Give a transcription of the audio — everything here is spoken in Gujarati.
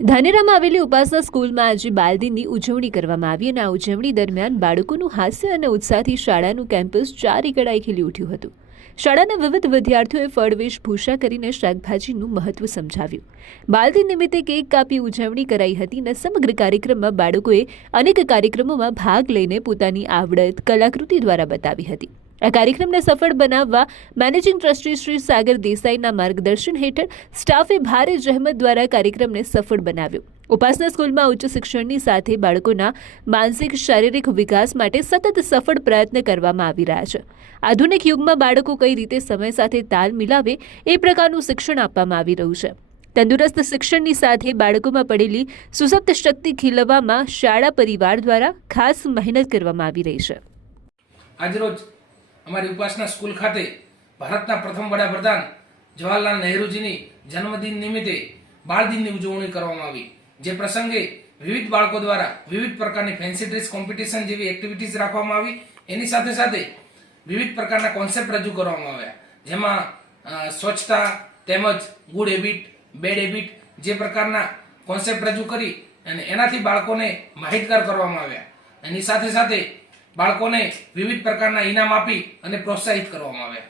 ધાનેરામાં આવેલી ઉપાસના સ્કૂલમાં આજે બાલદિનની ઉજવણી કરવામાં આવી અને આ ઉજવણી દરમિયાન બાળકોનું હાસ્ય અને ઉત્સાહથી શાળાનું કેમ્પસ ચારે કડાએ ખીલી ઉઠ્યું હતું। શાળાના વિવિધ વિદ્યાર્થીઓએ ફળ વેશભૂષા કરીને શાકભાજીનું મહત્વ સમજાવ્યું। બાલદિન નિમિત્તે કેક કાપી ઉજવણી કરાઈ હતી અને સમગ્ર કાર્યક્રમમાં બાળકોએ અનેક કાર્યક્રમોમાં ભાગ લઈને પોતાની આવડત કલાકૃતિ દ્વારા બતાવી હતી। આ કાર્યક્રમને સફળ બનાવવા મેનેજિંગ ટ્રસ્ટી શ્રી સાગર દેસાઈના માર્ગદર્શન હેઠળ સ્ટાફે ભારે જહેમત દ્વારા કાર્યક્રમને સફળ બનાવ્યો। ઉપાસના સ્કૂલમાં ઉચ્ચ શિક્ષણની સાથે બાળકોના માનસિક શારીરિક વિકાસ માટે સતત સફળ પ્રયત્ન કરવામાં આવી રહ્યા છે। આધુનિક યુગમાં બાળકો કઈ રીતે સમય સાથે તાલ મિલાવે એ પ્રકારનું શિક્ષણ આપવામાં આવી રહ્યું છે। તંદુરસ્ત શિક્ષણની સાથે બાળકોમાં પડેલી સુસપ્ત શક્તિ ખીલવવામાં શાળા પરિવાર દ્વારા ખાસ મહેનત કરવામાં આવી રહી છે। આજરોજ અમારી ઉપાસના સ્કૂલ ખાતે ભારતના પ્રથમ વડાપ્રધાન જવાહરલાલ નહેરુજીની જન્મદિન નિમિત્તે બાળદિનની ઉજવણી કરવામાં આવી। જે પ્રસંગે વિવિધ બાળકો દ્વારા વિવિધ પ્રકારની ફેન્સી ડ્રેસ કોમ્પિટિશન જેવી એક્ટિવિટીઝ રાખવામાં આવી। એની સાથે સાથે વિવિધ પ્રકારના કોન્સેપ્ટ રજૂ કરવામાં આવ્યા, જેમાં સ્વચ્છતા તેમજ ગુડ હેબિટ, બેડ હેબિટ જે પ્રકારના કોન્સેપ્ટ રજૂ કરી અને એનાથી બાળકોને માહિતગાર કરવામાં આવ્યા। એની સાથે સાથે બાળકોને વિવિધ પ્રકારના ઇનામ આપી અને પ્રોત્સાહિત કરવામાં આવ્યા।